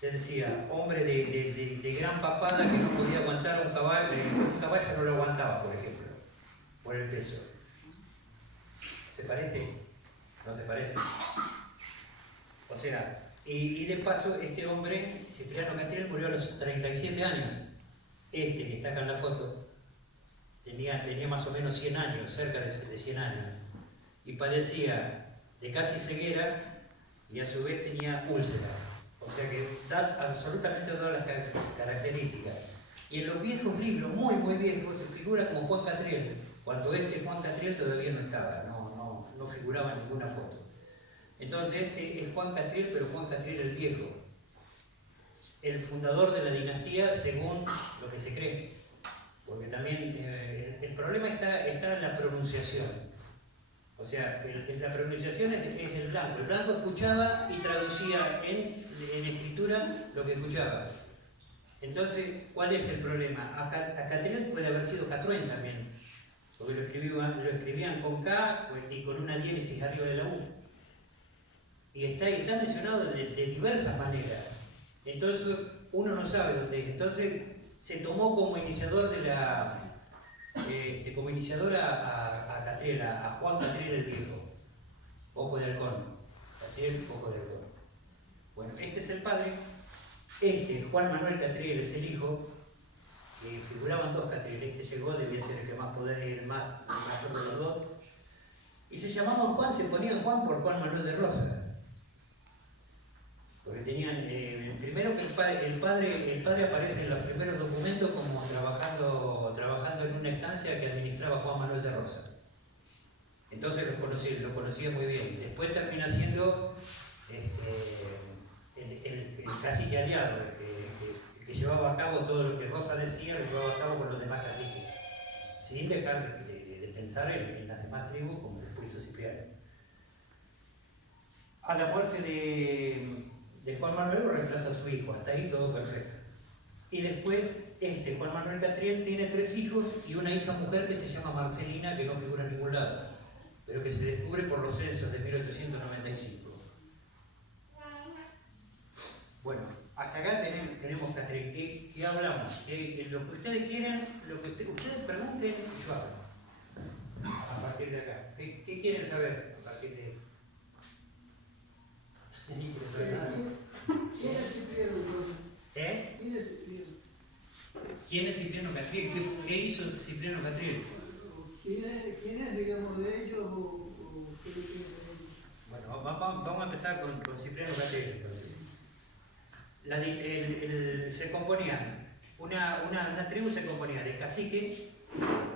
se decía, hombre de gran papada que no podía aguantar un caballo no lo aguantaba, por ejemplo, por el peso. ¿Se parece? No se parece. O sea, y de paso, este hombre, Cipriano Catriel, murió a los 37 años. Este que está acá en la foto, tenía más o menos 100 años, cerca de 100 años, y padecía de casi ceguera y a su vez tenía úlcera. O sea que da absolutamente todas las características. Y en los viejos libros, muy viejos, se figura como Juan Catriel, cuando Juan Catriel todavía no estaba, no figuraba en ninguna foto. Entonces este es Juan Catriel, pero Juan Catriel el Viejo, el fundador de la dinastía según lo que se cree. Porque también el problema está en la pronunciación. O sea, la pronunciación es del blanco. El blanco escuchaba y traducía en escritura lo que escuchaba. Entonces, ¿cuál es el problema? A Catriel puede haber sido Catruen también, porque lo escribían con K y con una diéresis arriba de la U. Y está mencionado de diversas maneras. Entonces, uno no sabe dónde es. Entonces, se tomó como iniciador como iniciador a Catriel, a Juan Catriel el Viejo. Ojo de halcón. Catriel, ojo de halcón. Bueno, este es el padre. Juan Manuel Catriel, es el hijo. Figuraban dos Catriel. Este llegó, debía ser el que más poder y el mayor de los dos. Y se llamaban Juan, se ponían Juan por Juan Manuel de Rosa. Porque tenían, primero que el padre aparece en los primeros documentos como trabajando en una estancia que administraba Juan Manuel de Rosa. Entonces lo conocía muy bien. Después termina siendo el cacique aliado, el que llevaba a cabo todo lo que Rosa decía, lo llevaba a cabo con los demás caciques, sin dejar de pensar en las demás tribus, como después hizo Cipriano. A la muerte de Juan Manuel lo reemplaza a su hijo, hasta ahí todo perfecto. Y después, Juan Manuel Catriel tiene 3 hijos y una hija mujer que se llama Marcelina, que no figura en ningún lado, pero que se descubre por los censos de 1895. Bueno, hasta acá tenemos Catriel. ¿Qué hablamos? Lo que ustedes quieran, lo que ustedes pregunten, yo hablo. A partir de acá. ¿Qué quieren saber a partir de ahí? ¿Quién es Cipriano entonces? ¿Quién es Cipriano? ¿Quién es Cipriano Catriel? ¿Qué hizo Cipriano Catriel? ¿Quién es, digamos, de ellos o qué le quieren de ellos? Bueno, vamos a empezar con Cipriano Catriel entonces. Se componían, una tribu se componía de cacique,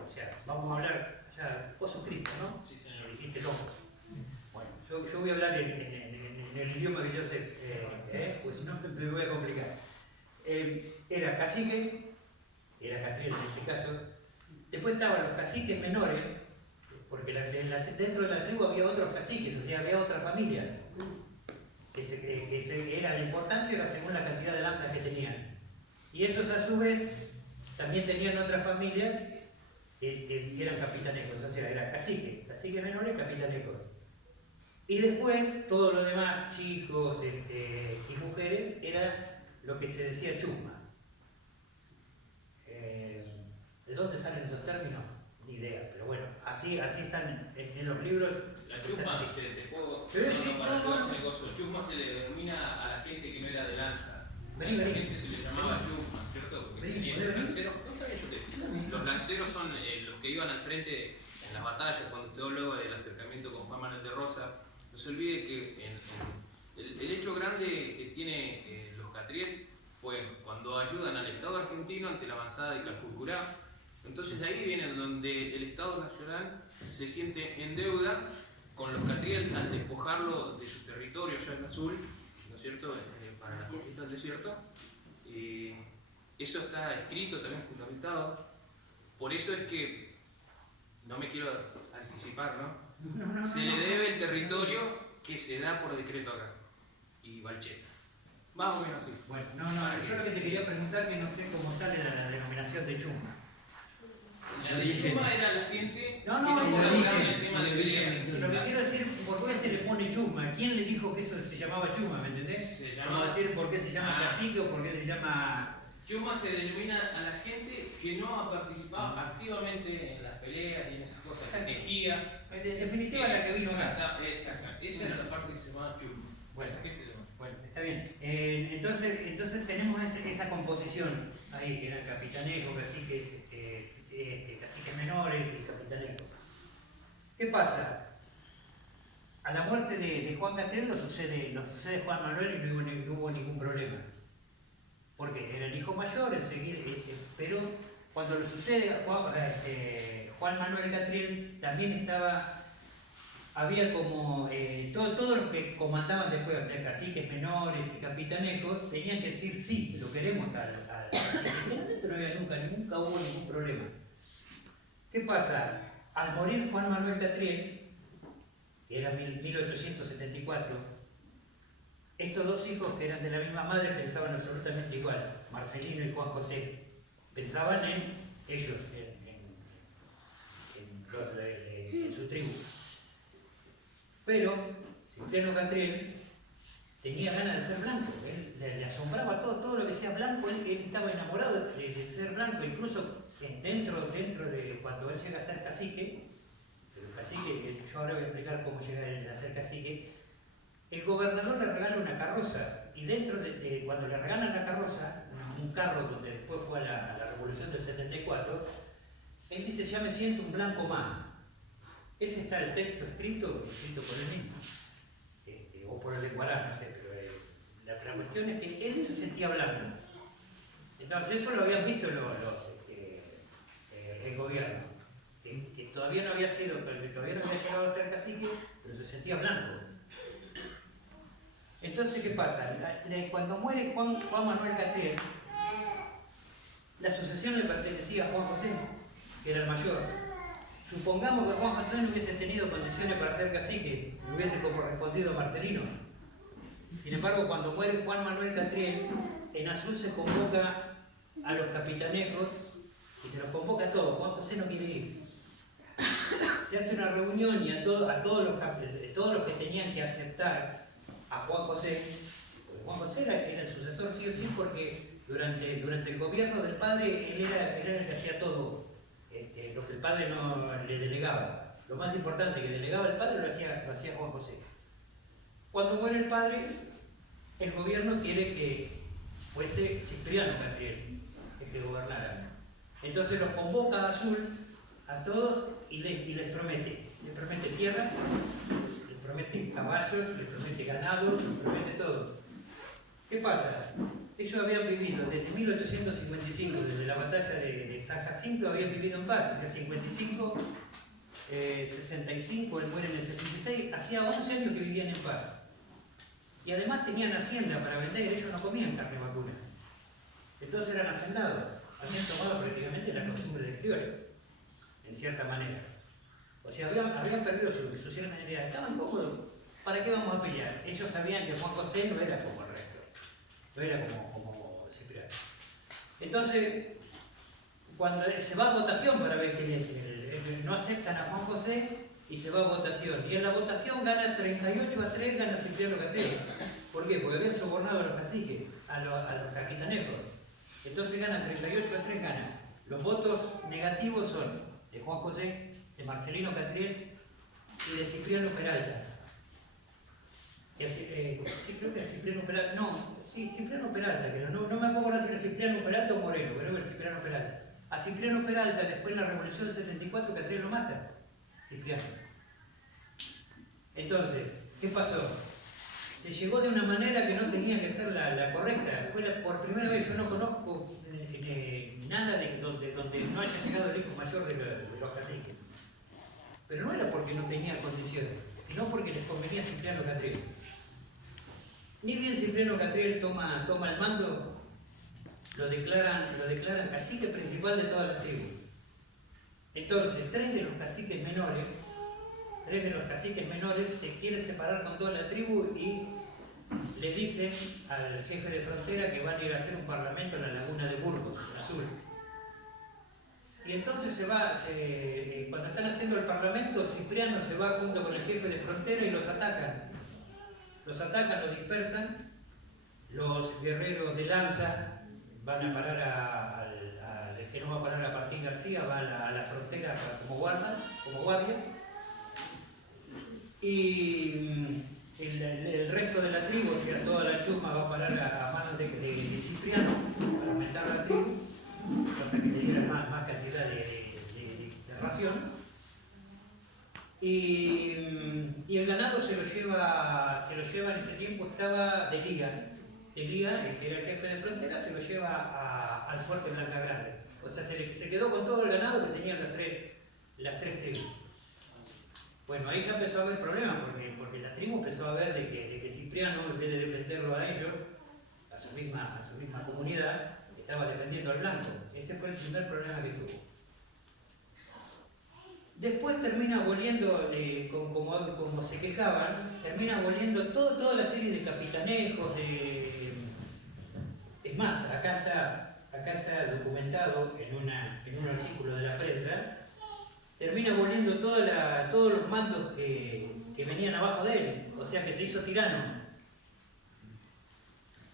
o sea, vamos a hablar, ya, vos sos Cristo, ¿no? Sí, señor. Lo dijiste loco. Bueno, yo voy a hablar en el idioma que yo sé, pues si no me voy a complicar. Era cacique, era Catriel en este caso. Después estaban los caciques menores, porque dentro de la tribu había otros caciques, o sea, había otras familias. La importancia era según la cantidad de lanzas que tenían. Y esos a su vez también tenían otras familias que eran capitanecos, o sea, era cacique menores, capitanecos. Y después, todo lo demás, chicos y mujeres, era lo que se decía chusma. ¿De dónde salen esos términos? Ni idea, pero bueno, así están en los libros. La chusma, te puedo no. Chusma se le denomina a la gente que no era de lanza. A Vení. esa gente se le llamaba chusma, ¿cierto? Porque tenían los lanceros. Los lanceros son los que iban al frente en las batallas, cuando usted habló del acercamiento con Juan Manuel de Rosa. No se olvide que el hecho grande que tiene los Catriel fue cuando ayudan al Estado argentino ante la avanzada de Calfucurá. Entonces de ahí viene donde el Estado Nacional se siente en deuda con los Catriel al despojarlo de su territorio allá en Azul, ¿no es cierto?, para la conquista del desierto. Eso está escrito, también fundamentado. Por eso es que, no me quiero anticipar, ¿no? Se le debe el territorio que se da por decreto acá. Y Valcheta. Más o menos así. Bueno, yo lo que te quería preguntar, que no sé cómo sale la denominación de chusma. La de Chuma era la gente No, que no, no eso sabía dije. el tema de peleas. Lo que quiero decir, ¿por qué se le pone chusma? ¿Quién le dijo que eso se llamaba chusma? ¿Me entendés? Se Vamos llama a decir por qué se llama Ah. cacique o por qué se llama... Chuma se denomina a la gente que no ha participado activamente en las peleas y en esas cosas. Tejía. En definitiva, la que vino acá. Exacto. Esa es la parte que se llama Chuma. Bueno. Esa gente no. Bueno, está bien. Entonces tenemos esa composición ahí, que eran capitaneros, caciques, caciques menores y capitaneros. ¿Qué pasa? A la muerte de Juan Catriel lo sucede Juan Manuel y no hubo ningún problema. Porque era el hijo mayor, enseguida, pero cuando lo sucede a Juan Manuel Catriel también había como todos los que comandaban después, o sea, caciques menores y capitanejos, tenían que decir sí, lo queremos al cacique. Generalmente no había nunca hubo ningún problema. ¿Qué pasa? Al morir Juan Manuel Catriel, que era 1874, estos dos hijos que eran de la misma madre pensaban absolutamente igual, Marcelino y Juan José. Pensaban en ellos, en su tribu. Pero Cipriano Catriel tenía ganas de ser blanco, le asombraba todo lo que sea blanco, él estaba enamorado de ser blanco, incluso dentro de cuando él llega a ser cacique, yo ahora voy a explicar cómo llega a ser cacique, el gobernador le regala una carroza, y dentro de cuando le regalan la carroza, un carro donde después fue a la revolución del 74, él dice, ya me siento un blanco más. Ese está el texto escrito por él mismo, o por el lenguaraz, no sé, pero la cuestión es que él se sentía blanco. Entonces eso lo habían visto el gobierno, que todavía no había llegado a ser cacique, pero se sentía blanco. Entonces, ¿qué pasa? Cuando muere Juan Manuel Catriel, la sucesión le pertenecía a Juan José, que era el mayor. Supongamos que Juan José no hubiese tenido condiciones para ser cacique, le hubiese correspondido a Marcelino. Sin embargo, cuando muere Juan Manuel Catriel, en Azul se convoca a los capitanejos y se los convoca a todos. Juan José no quiere ir. Se hace una reunión y a todos los que tenían que aceptar a Juan José, porque Juan José era el sucesor sí o sí, porque durante el gobierno del padre él era el que hacía todo, lo que el padre no le delegaba. Lo más importante que delegaba el padre lo hacía Juan José. Cuando muere el padre, el gobierno quiere que fuese Cipriano Catriel el que gobernara. Entonces los convoca a Azul, a todos, y les promete. Les promete tierra, les promete caballos, les promete ganado, les promete todo. ¿Qué pasa? Ellos habían vivido desde 1855, desde la batalla de San Jacinto, habían vivido en paz, o sea, 55, 65, él muere en el 66, hacía 11 años que vivían en paz. Y además tenían hacienda para vender, ellos no comían carne vacuna. Entonces eran hacendados, habían tomado prácticamente la costumbre del criollo, en cierta manera. O sea, habían perdido su cierta identidad, estaban cómodos. ¿Para qué vamos a pelear? Ellos sabían que Juan José no era como el resto, no era como Cipriano. Entonces, cuando se va a votación para ver que no aceptan a Juan José y se va a votación. Y en la votación gana 38-3, gana Cipriano Catriel. ¿Por qué? Porque habían sobornado a los caciques, a los capitanejos. Entonces gana 38-3, gana. Los votos negativos son de Juan José, de Marcelino Catriel y de Cipriano Peralta. Sí, creo que Cipriano Peralta, Cipriano Peralta, creo. No me acuerdo si era Cipriano Peralta o Moreno, pero era Cipriano Peralta. A Cipriano Peralta, después en la Revolución del 74, Catriel lo mata. Cipriano. Entonces, ¿qué pasó? Se llegó de una manera que no tenía que ser la correcta. Fue por primera vez, yo no conozco nada de donde no haya llegado el hijo mayor de los caciques. Pero no era porque no tenía condiciones, sino porque les convenía a Cipriano Catriel. Ni bien Cipriano Catriel toma el mando, lo declaran cacique principal de todas las tribus. Entonces, tres de los caciques menores se quieren separar con toda la tribu y le dicen al jefe de frontera que van a ir a hacer un parlamento en la laguna de Burgos, en Azul. Y entonces cuando están haciendo el parlamento, Cipriano se va junto con el jefe de frontera y los atacan. Los atacan, los dispersan. Los guerreros de lanza van a parar el que no va a parar a Martín García, va a la frontera como guardia. Y el resto de la tribu, o sea, toda la chusma va a parar a manos de Cipriano para aumentar la tribu, cosa que le dieran más cantidad de ración. Y el ganado se lo lleva en ese tiempo, estaba de Liga, el que era el jefe de frontera, se lo lleva al fuerte Blanca Grande. O sea, se quedó con todo el ganado que tenían las tres tribus. Bueno, ahí ya empezó a haber problemas, porque la tribu empezó a ver de que Cipriano, en vez de defenderlo a ellos, a su misma comunidad, estaba defendiendo al blanco. Ese fue el primer problema que tuvo. Después termina aboliendo, como se quejaban, termina aboliendo toda la serie de capitanejos, es más, acá está documentado en un artículo de la prensa, termina aboliendo todos los mandos que venían abajo de él, o sea que se hizo tirano.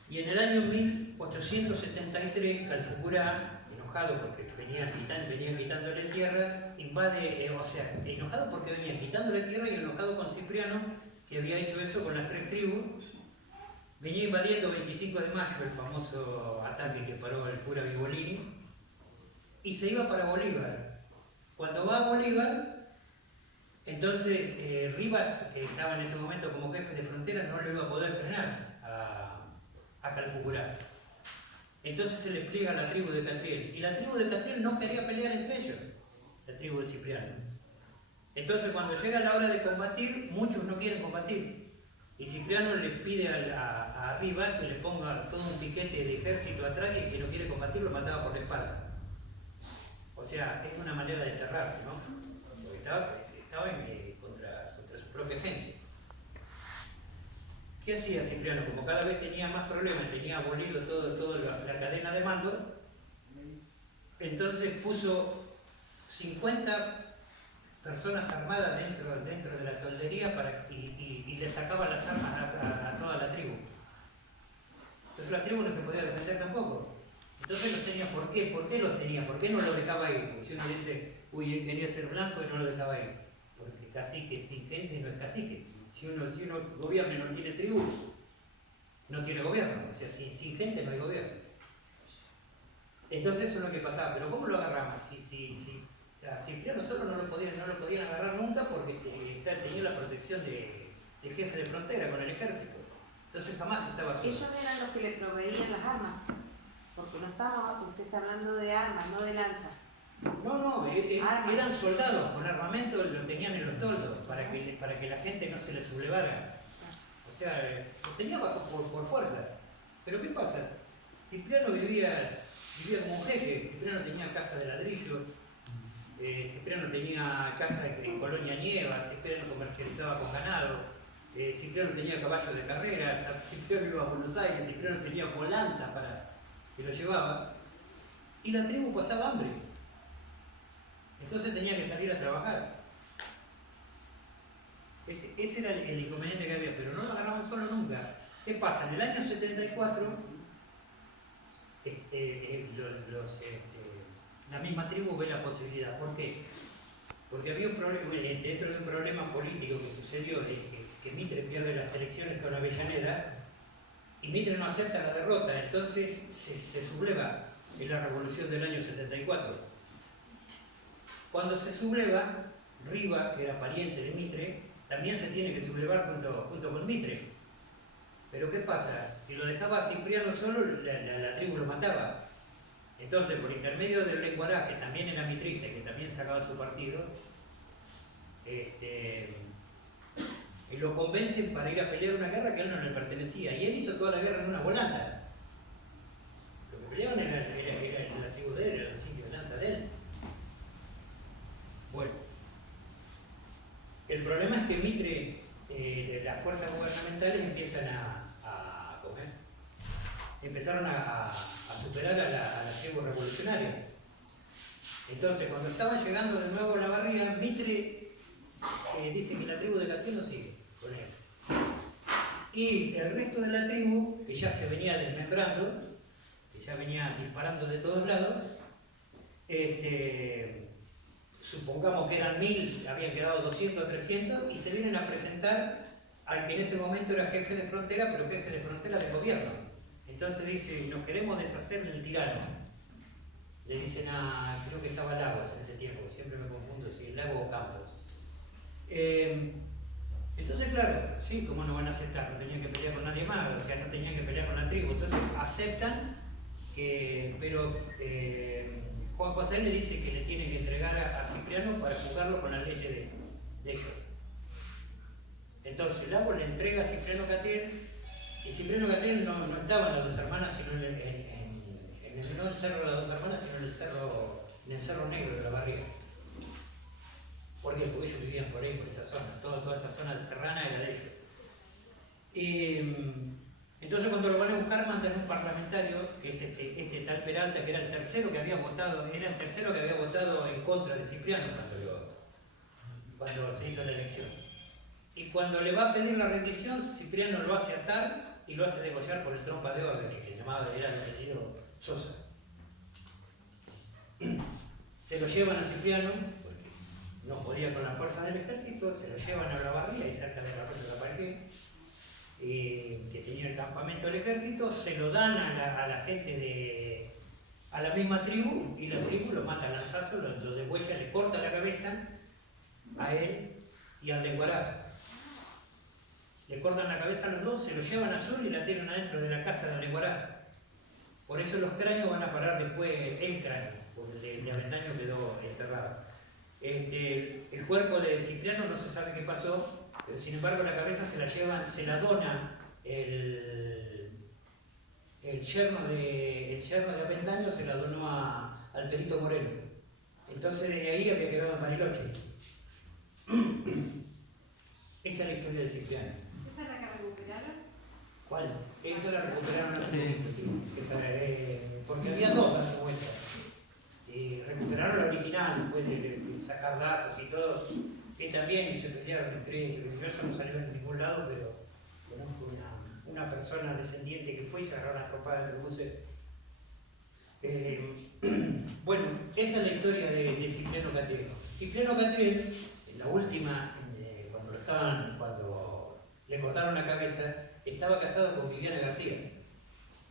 Y en el año 1873, Calfucurá, enojado porque venían quitándole tierra, invade, enojado porque venían quitándole tierra y enojado con Cipriano, que había hecho eso con las tres tribus, venía invadiendo 25 de mayo, el famoso ataque que paró el cura Vivolini, y se iba para Bolívar. Cuando va a Bolívar, entonces Rivas, que estaba en ese momento como jefe de frontera, no lo iba a poder frenar a Calfucurá. Entonces se le pliega a la tribu de Catriel. Y la tribu de Catriel no quería pelear entre ellos, la tribu de Cipriano. Entonces cuando llega la hora de combatir, muchos no quieren combatir. Y Cipriano le pide a Rivas que le ponga todo un piquete de ejército atrás y el que no quiere combatir lo mataba por la espalda. O sea, es una manera de enterrarse, ¿no? Porque estaba contra su propia gente. ¿Qué hacía Cipriano? Como cada vez tenía más problemas, tenía abolido toda la cadena de mando, entonces puso 50 personas armadas dentro de la toldería y le sacaba las armas a toda la tribu. Entonces la tribu no se podía defender tampoco. Entonces los tenía, ¿por qué? ¿Por qué los tenía? ¿Por qué no los dejaba ir? Porque si uno dice, uy, él quería ser blanco y no lo dejaba ir. Porque cacique sin gente no es cacique. Si uno gobierna y no tiene tribu, no tiene gobierno. O sea, sin gente no hay gobierno. Entonces eso es lo que pasaba. Pero ¿cómo lo agarramos? A Cipriano solo no lo podían agarrar nunca porque tenía la protección de jefe de frontera con el ejército. Entonces jamás estaba solo. Ellos eran los que le proveían las armas. Porque no estamos, usted está hablando de armas, no de lanza. No, eran soldados con armamento, lo tenían en los toldos para que la gente no se les sublevara. O sea, los tenía por fuerza. Pero ¿qué pasa? Cipriano vivía como un jefe. Cipriano tenía casa de ladrillo, Cipriano tenía casa en Colonia Nieva, Cipriano comercializaba con ganado, Cipriano tenía caballos de carrera, Cipriano iba a Buenos Aires, Cipriano tenía volanta para que lo llevaba, y la tribu pasaba hambre. Entonces tenía que salir a trabajar. Ese era el inconveniente que había, pero no lo agarramos solo nunca. ¿Qué pasa? En el año 74, la misma tribu ve la posibilidad. ¿Por qué? Porque había un problema, dentro de un problema político que sucedió, que Mitre pierde las elecciones con Avellaneda, y Mitre no acepta la derrota, entonces se subleva en la revolución del año 74. Cuando se subleva, Riva, que era pariente de Mitre, también se tiene que sublevar junto con Mitre. Pero ¿qué pasa? Si lo dejaba a Cipriano solo, la tribu lo mataba. Entonces, por intermedio del Lenguará, que también era mitrista, que también sacaba su partido, y lo convencen para ir a pelear una guerra que a él no le pertenecía. Y él hizo toda la guerra en una volanda. Lo que peleaban era la tribu de él, era el sitio de lanza de él. Bueno, el problema es que Mitre, las fuerzas gubernamentales empezaron a superar a la tribu revolucionaria. Entonces, cuando estaban llegando de nuevo a la barriga, Mitre dice que la tribu de Catriel no sigue con él. Y el resto de la tribu, que ya se venía desmembrando, que ya venía disparando de todos lados, supongamos que eran 1000, habían quedado 200, 300, y se vienen a presentar al que en ese momento era jefe de frontera, pero jefe de frontera del gobierno. Entonces dice, nos queremos deshacer del tirano. Le dicen a, creo que estaba Lagos en ese tiempo, siempre me confundo si es Lagos o Campos. Entonces, claro, sí, ¿cómo no van a aceptar? No tenían que pelear con nadie más, o sea, no tenían que pelear con la tribu. Entonces aceptan, pero Juan José le dice que le tienen que entregar a Cipriano para juzgarlo con las leyes de ellos. Entonces Lagos le entrega a Cipriano Catriel, y Cipriano Catriel no estaba en las Dos Hermanas, sino no en el cerro de las Dos Hermanas, sino en el cerro negro de la barriga. ¿Por qué? Porque ellos vivían por ahí, por esa zona, toda esa zona de serrana era de ellos. Entonces cuando lo van a buscar mandan un parlamentario, que es este tal Peralta, que era el tercero que había votado en contra de Cipriano cuando se hizo la elección. Y cuando le va a pedir la rendición, Cipriano lo hace atar y lo hace degollar por el trompa de orden, que se llamaba, era el apellido Sosa. Se lo llevan a Cipriano, porque no podía con la fuerza del ejército, se lo llevan a la barriga, ahí cerca de la Arroyo de la Parque, que tenía el campamento del ejército, se lo dan a la gente a la misma tribu, y la tribu lo mata a lanzazo, lo degüella, le corta la cabeza a él y al lenguaraz. Le cortan la cabeza a los dos, se lo llevan a Sur y la tiran adentro de la casa del lenguaraz. Por eso los cráneos van a parar después, el cráneo, porque de Avendaño quedó enterrado. El cuerpo de Cipriano no se sabe qué pasó, pero sin embargo la cabeza se la dona el yerno de Avendaño, se la donó al perito Moreno. Entonces desde ahí había quedado en Bariloche. Esa es la historia de Cipriano. ¿Esa es la que recuperaron? ¿Cuál? Eso la recuperaron hace poquito, sí. Porque había dos dando vueltas. Y recuperaron la original después de sacar datos y todo, que también se pelearon entre ellos. Eso no salió en ningún lado, pero conozco una persona descendiente que fue y se agarró una tropada de buses. Bueno, esa es la historia de Cipriano Catriel. Cipriano Catriel, en la última, cuando le cortaron la cabeza, estaba casado con Viviana García.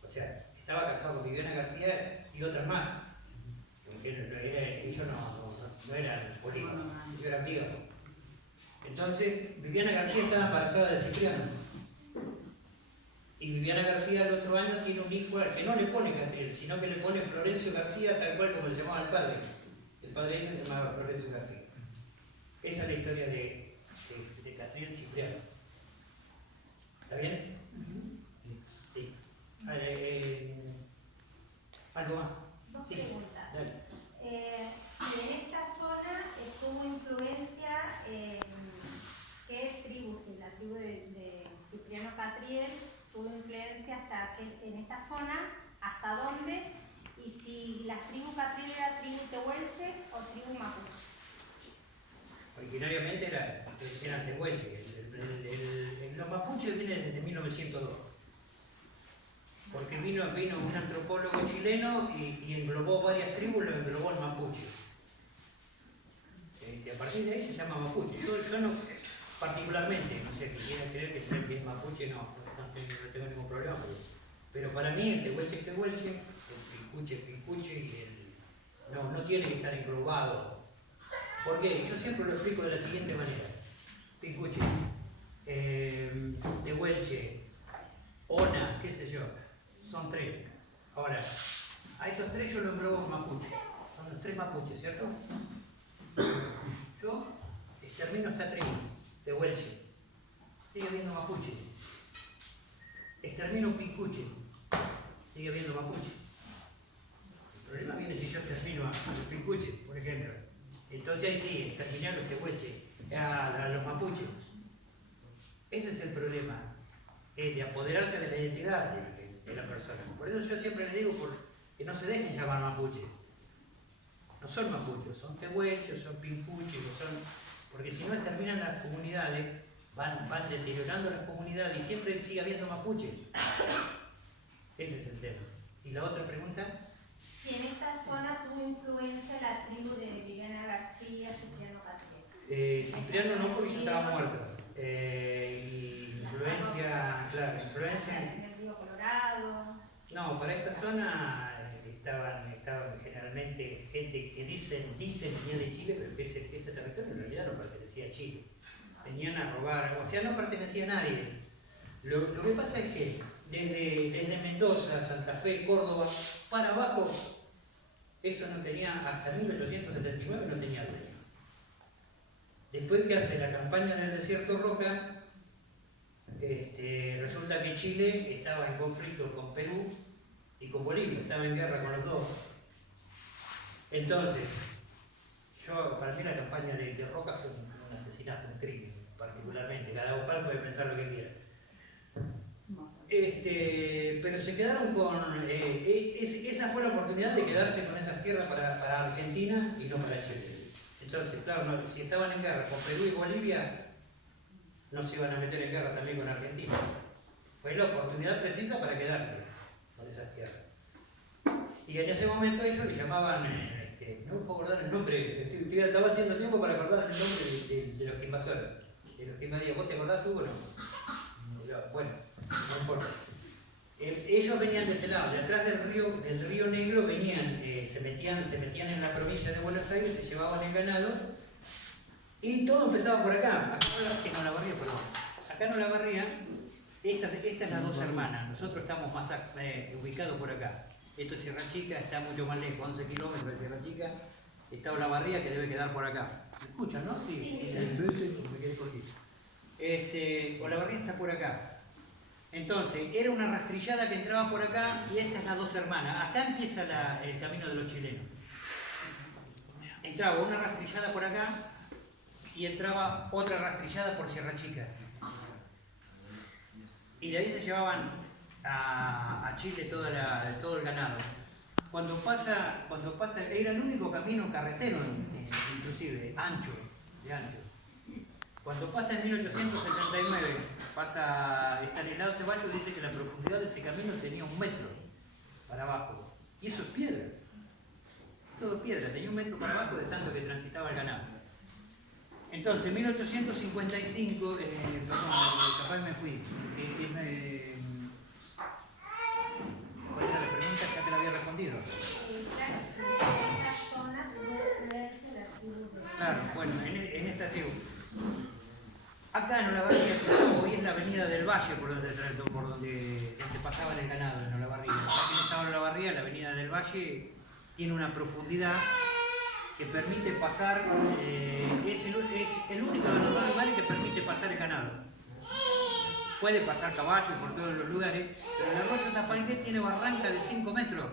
O sea, estaba casado con Viviana García y otras más. Ellos no eran políticos, ellos eran amigos. Entonces, Viviana García estaba embarazada de Cipriano. Y Viviana García el otro año tiene un hijo al que no le pone Catriel, sino que le pone Florencio García, tal cual como le llamaba el padre. El padre de ella se llamaba Florencio García. Esa es la historia de Catriel Cipriano. ¿Está bien? Sí. ¿Algo más? Dos Sí. preguntas. Dale. Si en esta zona tuvo influencia, ¿qué tribu? Si la tribu de Cipriano Catriel tuvo influencia en esta zona, ¿hasta dónde? Y si la tribu Catriel era tribu tehuelche o tribu mapuche. Originariamente eran tehuelche. Los mapuches vienen desde 1902. Porque vino un antropólogo chileno y englobó varias tribus, lo englobó el mapuche. A partir de ahí se llama mapuche. Yo no, particularmente, no sé, que quieran creer que es mapuche, no tengo ningún problema. Pero para mí el tehuelche es tehuelche, el picuche es picuche, y no tiene que estar englobado. ¿Por qué? Yo siempre lo explico de la siguiente manera. Picuche, tehuelche, ona, qué sé yo. Son tres. Ahora, a estos tres yo los englobo mapuche. Son los tres mapuches, ¿cierto? Yo extermino esta tribu, tehuelche. Sigue habiendo mapuche. Extermino picuche. Sigue habiendo mapuche. El problema viene si yo extermino a los picuches, por ejemplo. Entonces ahí sí, exterminar a los tehuelches, a los mapuches. Ese es el problema, de apoderarse de la identidad de la persona. Por eso yo siempre les digo que no se dejen llamar mapuches. No son mapuches, son tehuelchos, son pincuches, porque si no terminan las comunidades, van deteriorando las comunidades y siempre sigue habiendo mapuches. Ese es el tema. ¿Y la otra pregunta? Si en esta zona tuvo influencia la tribu de Viviana García, Cipriano Catriel. Cipriano no, porque ya estaba muerto. Influencia, claro, influencia. En el río Colorado. No, para esta zona estaban generalmente gente que dicen venía de Chile, pero que ese territorio en realidad no pertenecía a Chile. Venían a robar, o sea, no pertenecía a nadie. Lo que pasa es que desde Mendoza, Santa Fe, Córdoba, para abajo, eso no tenía, hasta 1879 no tenía dueño. Después que hace la campaña del desierto Roca, resulta que Chile estaba en conflicto con Perú y con Bolivia, estaba en guerra con los dos. Entonces, para mí la campaña de Roca fue un asesinato, un crimen, particularmente. Cada cual puede pensar lo que quiera. Pero se quedaron con... esa fue la oportunidad de quedarse con esas tierras para Argentina y no para Chile. Entonces, claro, si estaban en guerra con Perú y Bolivia, no se iban a meter en guerra también con Argentina. Fue la oportunidad precisa para quedarse con esas tierras. Y en ese momento ellos le llamaban, no me puedo acordar el nombre, estaba haciendo tiempo para acordar el nombre de los que invasores, de los que invadían. ¿Vos te acordás, Hugo, no? Bueno, no importa. Ellos venían de ese lado, de atrás del río Negro venían, se metían en la provincia de Buenos Aires, se llevaban el ganado y todo empezaba por acá. Acá en Olavarría, esta es las Dos Hermanas, nosotros estamos más ubicados por acá. Esto es Sierra Chica, está mucho más lejos, 11 kilómetros de Sierra Chica. Está Olavarría que debe quedar por acá. ¿Me escuchan, no? Sí. Me quedé cortito. Olavarría está por acá. Entonces, era una rastrillada que entraba por acá y esta es las Dos Hermanas. Acá empieza el camino de los chilenos. Entraba una rastrillada por acá y entraba otra rastrillada por Sierra Chica. Y de ahí se llevaban a Chile todo el ganado. Cuando pasa, era el único camino carretero, inclusive, de ancho. Cuando pasa en 1879, Estanislao Ceballos dice que la profundidad de ese camino tenía 1 metro para abajo. Y eso es piedra. Todo piedra, tenía 1 metro para abajo de tanto que transitaba el ganado. Entonces, en 1855, capaz me fui. ¿Cuál era la pregunta? Ya te la había respondido. Claro, si en esta zona tuvo influencia la tribu de... Claro, bueno, en esta tribu. Acá en Olavarría, hoy es la avenida del Valle por donde pasaban el ganado en Olavarría. Aquí estaba en Olavarría, la avenida del Valle tiene una profundidad que permite pasar, es el único de los 2 lugares que permite pasar el ganado. Puede pasar caballos por todos los lugares, pero el arroyo Tapalqué tiene barranca de 5 metros.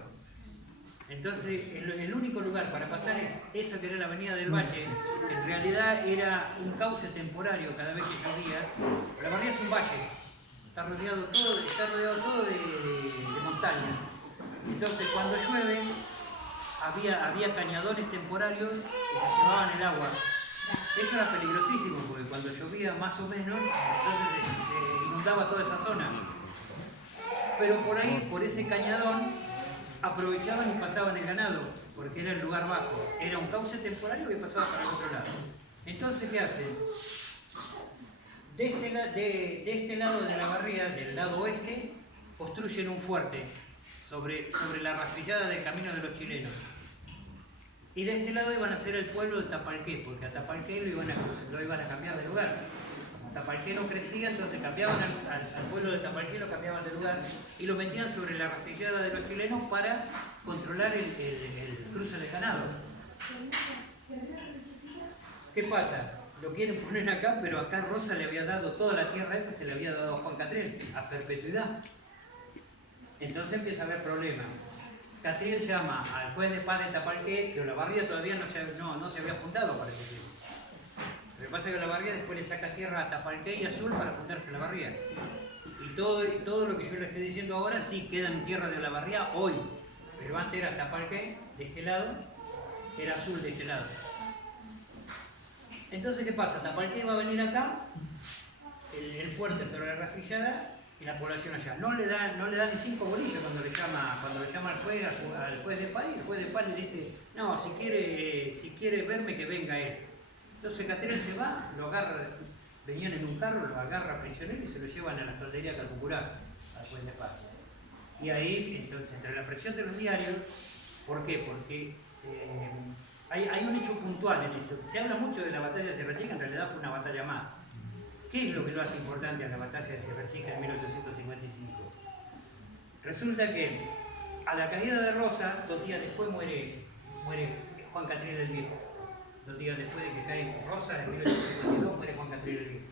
Entonces, el único lugar para pasar es esa que era la avenida del Valle, que en realidad era un cauce temporario cada vez que llovía. La barría es un valle, está rodeado todo de montaña. Entonces, cuando llueve, había cañadones temporarios que se llevaban el agua. Eso era peligrosísimo, porque cuando llovía más o menos, entonces se inundaba toda esa zona. Pero por ahí, por ese cañadón, aprovechaban y pasaban el ganado, porque era el lugar bajo. Era un cauce temporario que pasaba para el otro lado. Entonces, ¿qué hacen? De este lado de la barría, del lado oeste, construyen un fuerte sobre la rastrillada del camino de los chilenos. Y de este lado iban a ser el pueblo de Tapalqué, porque a Tapalqué lo iban a cambiar de lugar. Como Tapalqué no crecía, entonces cambiaban al pueblo de Tapalqué, lo cambiaban de lugar y lo metían sobre la rastrillada de los chilenos para controlar el cruce de ganado. ¿Qué pasa? Lo quieren poner acá, pero acá Rosa le había dado toda la tierra esa, se le había dado a Juan Catriel, a perpetuidad. Entonces empieza a haber problemas. Catriel llama al juez de paz de Tapalqué, que Olavarría todavía no se había fundado, parece que. Lo que pasa es que Olavarría después le saca tierra a Tapalqué y Azul para fundarse Olavarría. Y todo lo que yo le estoy diciendo ahora sí queda en tierra de Olavarría hoy. Pero antes era Tapalqué, de este lado, era azul de este lado. Entonces, ¿qué pasa? Tapalqué va a venir acá, el fuerte pero la rastrillada, y la población allá. No le da ni 5 bolillos cuando le llama al juez de paz, y el juez de paz le dice, no, si quiere verme que venga él. Entonces Catriel se va, lo agarra, venían en un carro, lo agarra prisionero y se lo llevan a la toldería Calpucurá, al juez de paz. Y ahí, entonces, entre la presión de los diarios, ¿por qué? Porque hay un hecho puntual en esto. Se habla mucho de la batalla de Sierra Chica, en realidad fue una batalla más. ¿Qué es lo que lo hace importante a la batalla de Sierra Chica en 1855? Resulta que a la caída de Rosa, 2 días después muere Juan Catriel el Viejo. 2 días después de que cae Rosa, en 1852 muere Juan Catriel el Viejo.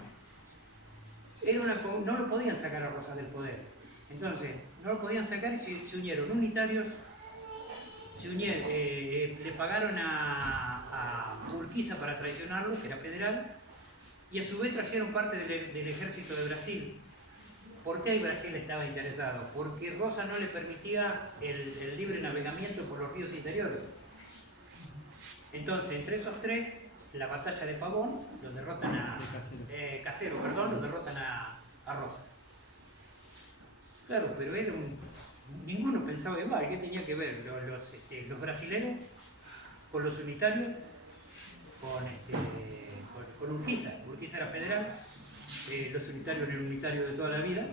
No lo podían sacar a Rosa del poder. Entonces, no lo podían sacar y se unieron unitarios, le pagaron a Urquiza para traicionarlo, que era federal, y a su vez trajeron parte del ejército de Brasil. ¿Por qué Brasil estaba interesado? Porque Rosa no le permitía el libre navegamiento por los ríos interiores. Entonces, entre esos 3, la batalla de Pavón, los derrotan a los derrotan a Rosa. Claro, pero ninguno pensaba igual. ¿Qué tenía que ver los brasileños con los unitarios? Con Urquiza. Urquiza era federal, los unitarios eran unitarios de toda la vida,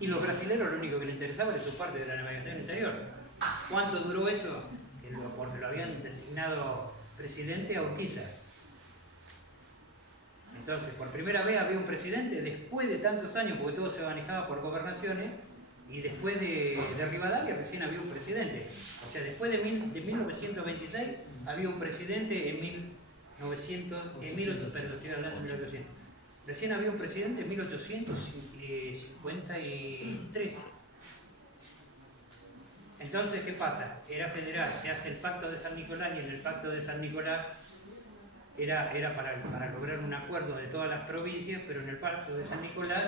y los brasileños lo único que les interesaba era su parte de la navegación interior. ¿Cuánto duró eso? Porque lo habían designado presidente a Urquiza. Entonces, por primera vez había un presidente después de tantos años, porque todo se manejaba por gobernaciones, y después de Rivadavia recién había un presidente. O sea, después de 1926 había un presidente en 1800. Recién había un presidente en 1853. Entonces, ¿qué pasa? Era federal, se hace el pacto de San Nicolás, y en el pacto de San Nicolás era para lograr un acuerdo de todas las provincias, pero en el pacto de San Nicolás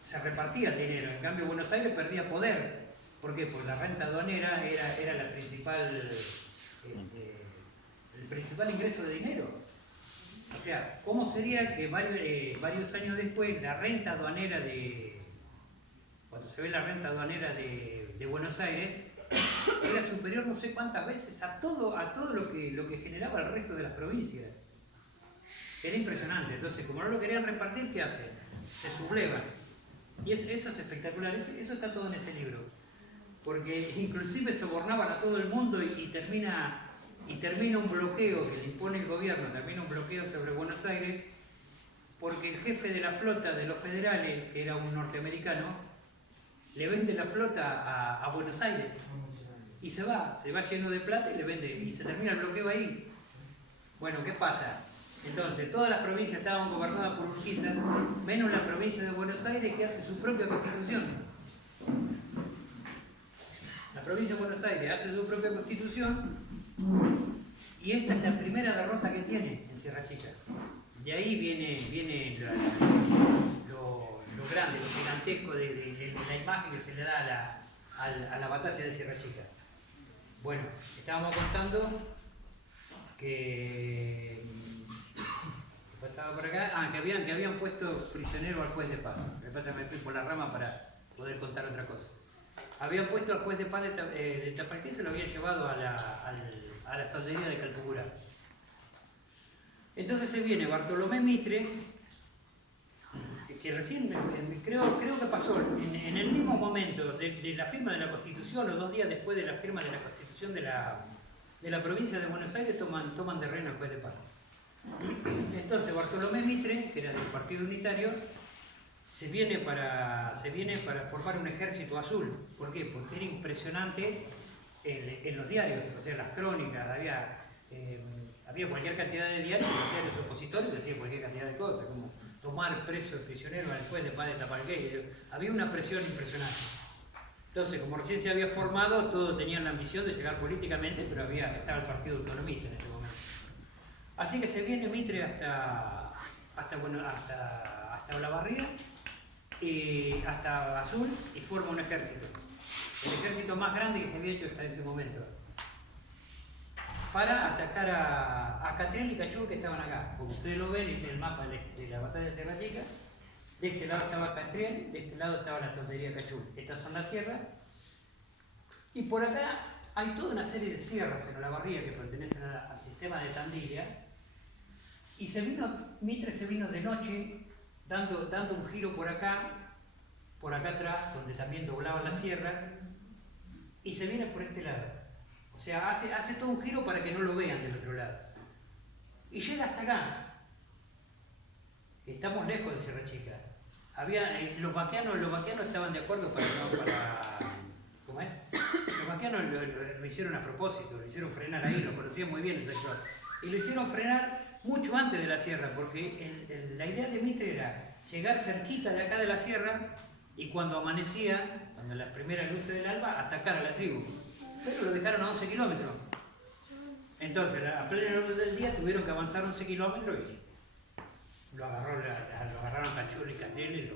se repartía el dinero. En cambio, Buenos Aires perdía poder. ¿Por qué? Porque la renta aduanera era la principal, el principal ingreso de dinero. O sea, ¿cómo sería que varios años después la renta aduanera cuando se ve la renta aduanera de Buenos Aires, era superior no sé cuántas veces a todo lo que generaba el resto de las provincias? Era impresionante. Entonces, como no lo querían repartir, ¿qué hacen? Se sublevan. Y eso es espectacular. Eso está todo en ese libro. Porque inclusive sobornaban a todo el mundo y termina un bloqueo que le impone el gobierno, termina un bloqueo sobre Buenos Aires, porque el jefe de la flota de los federales, que era un norteamericano, le vende la flota a Buenos Aires y se va lleno de plata y le vende, y se termina el bloqueo ahí. Bueno, ¿qué pasa? Entonces, todas las provincias estaban gobernadas por Urquiza, menos la provincia de Buenos Aires, que hace su propia constitución. La provincia de Buenos Aires hace su propia constitución, y esta es la primera derrota que tiene en Sierra Chica. De ahí viene lo grande, lo gigantesco de la imagen que se le da a la batalla de Sierra Chica. Bueno, estábamos contando que pasaba por acá, que habían puesto prisionero al juez de paz. Me pasa que me fui por la rama para poder contar otra cosa. Habían puesto al juez de paz de Tapalqué, se lo habían llevado a la toldería de Calpucurá. Entonces se viene Bartolomé Mitre, que recién creo que pasó en el mismo momento de la firma de la Constitución, o 2 días después de la firma de la Constitución de la provincia de Buenos Aires, toman de reino al juez de paz. Entonces Bartolomé Mitre, que era del Partido Unitario, se viene para formar un ejército azul. ¿Por qué? Porque era impresionante en los diarios, o sea, las crónicas, había cualquier cantidad de diarios, los diarios opositores decían cualquier cantidad de cosas, como tomar preso el prisionero al juez de paz de Tapalqué. Había una presión impresionante. Entonces, como recién se había formado, todos tenían la ambición de llegar políticamente, pero estaba el Partido Autonomista en este momento. Así que se viene Mitre hasta Olavarría, hasta Azul, y forma un ejército. El ejército más grande que se había hecho hasta ese momento. para atacar a Catriel y Cachur, que estaban acá. Como ustedes lo ven en el mapa de la batalla de Sierra Chica, de este lado estaba Catriel, de este lado estaba la tontería Cachur. Estas son las sierras. Y por acá hay toda una serie de sierras en Olavarría que pertenecen al sistema de Tandilla. Y Mitre se vino de noche dando un giro por acá atrás, donde también doblaban las sierras, y se viene por este lado. O sea, hace todo un giro para que no lo vean del otro lado. Y llega hasta acá. Estamos lejos de Sierra Chica. Los vaqueanos estaban de acuerdo para ¿cómo es? Los vaqueanos lo hicieron a propósito, lo hicieron frenar ahí, lo conocían muy bien el sector. Y lo hicieron frenar mucho antes de la sierra, porque la idea de Mitre era llegar cerquita de acá de la sierra y cuando amanecía, cuando las primeras luces del alba, atacar a la tribu. Pero lo dejaron a 11 kilómetros. Entonces, a plena luz del día tuvieron que avanzar 11 kilómetros y lo agarraron Cachur y Catriel y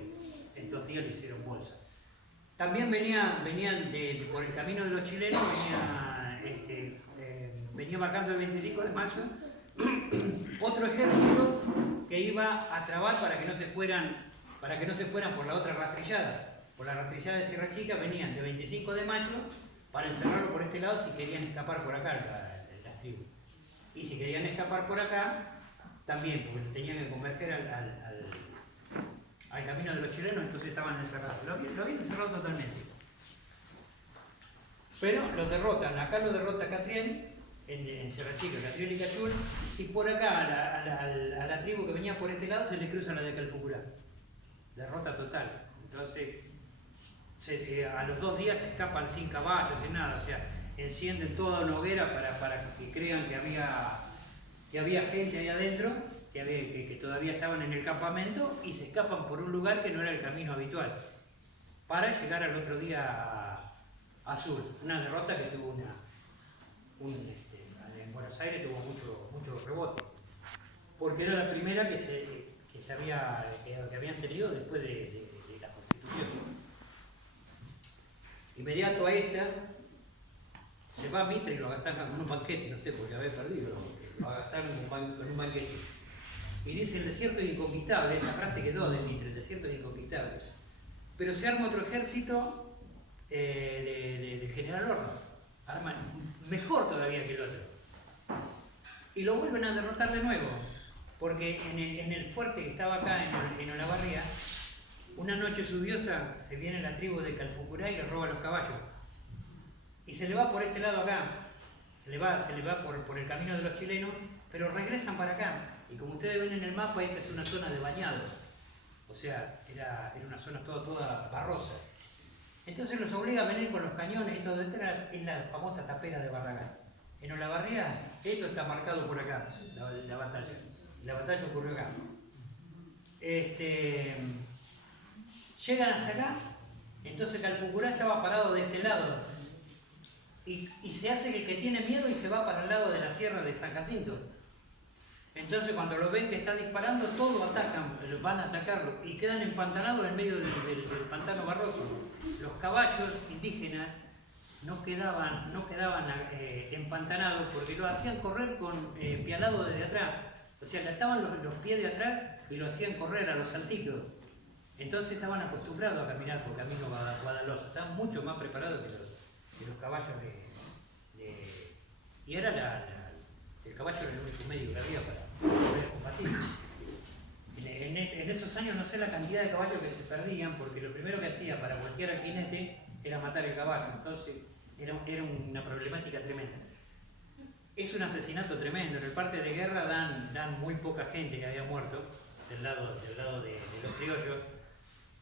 en 2 días le hicieron bolsa. También venían por el camino de los chilenos, venía bajando el 25 de mayo otro ejército que iba a trabar para que no se fueran por la otra rastrillada. Por la rastrillada de Sierra Chica venían de 25 de mayo para encerrarlo por este lado si querían escapar por acá las tribus. Y si querían escapar por acá, también, porque tenían que converger al camino de los chilenos, entonces estaban encerrados. Lo habían encerrado totalmente. Pero los derrotan. Acá lo derrota Catriel, en Sierra Chica, Catriel y Cachur, y por acá a la tribu que venía por este lado se le cruza la de Calfucurá. Derrota total. Entonces, a los 2 días se escapan sin caballos, sin nada. O sea, encienden toda una hoguera para que crean que había gente ahí adentro, que todavía estaban en el campamento, y se escapan por un lugar que no era el camino habitual, para llegar al otro día a Sur. Una derrota que tuvo en Buenos Aires tuvo mucho rebote, porque era la primera que habían tenido después de la Constitución. Inmediato a esta, se va a Mitre y lo agasajan con un banquete, no sé por qué había perdido, lo agasajan con un banquete. Y dice: el desierto es inconquistable, esa frase quedó de Mitre, el desierto es inconquistable. Pero se arma otro ejército de General Horno, arman mejor todavía que el otro. Y lo vuelven a derrotar de nuevo, porque en el fuerte que estaba acá en Olavarría, una noche lluviosa se viene la tribu de Calfucurá y le roba los caballos. Y se le va por este lado acá, se le va por el camino de los chilenos, pero regresan para acá. Y como ustedes ven en el mapa, esta es una zona de bañados. O sea, era una zona toda barrosa. Entonces los obliga a venir con los cañones y todo. Esta es la famosa tapera de Barragán. En Olavarría, esto está marcado por acá, la batalla. La batalla ocurrió acá. Llegan hasta acá, entonces Calfucurá estaba parado de este lado. Y se hace el que tiene miedo y se va para el lado de la sierra de San Jacinto. Entonces cuando lo ven que está disparando, todos atacan, van a atacarlo y quedan empantanados en medio del pantano barroso. Los caballos indígenas no quedaban empantanados porque lo hacían correr con pialado desde atrás. O sea, le ataban los pies de atrás y lo hacían correr a los saltitos. Entonces estaban acostumbrados a caminar por camino guadaloso, estaban mucho más preparados que los caballos y era el caballo era el único medio que había para poder combatir. En esos años no sé la cantidad de caballos que se perdían, porque lo primero que hacía para voltear al jinete era matar el caballo, entonces era una problemática tremenda. Es un asesinato tremendo. En el parte de guerra dan muy poca gente que había muerto del lado de los criollos,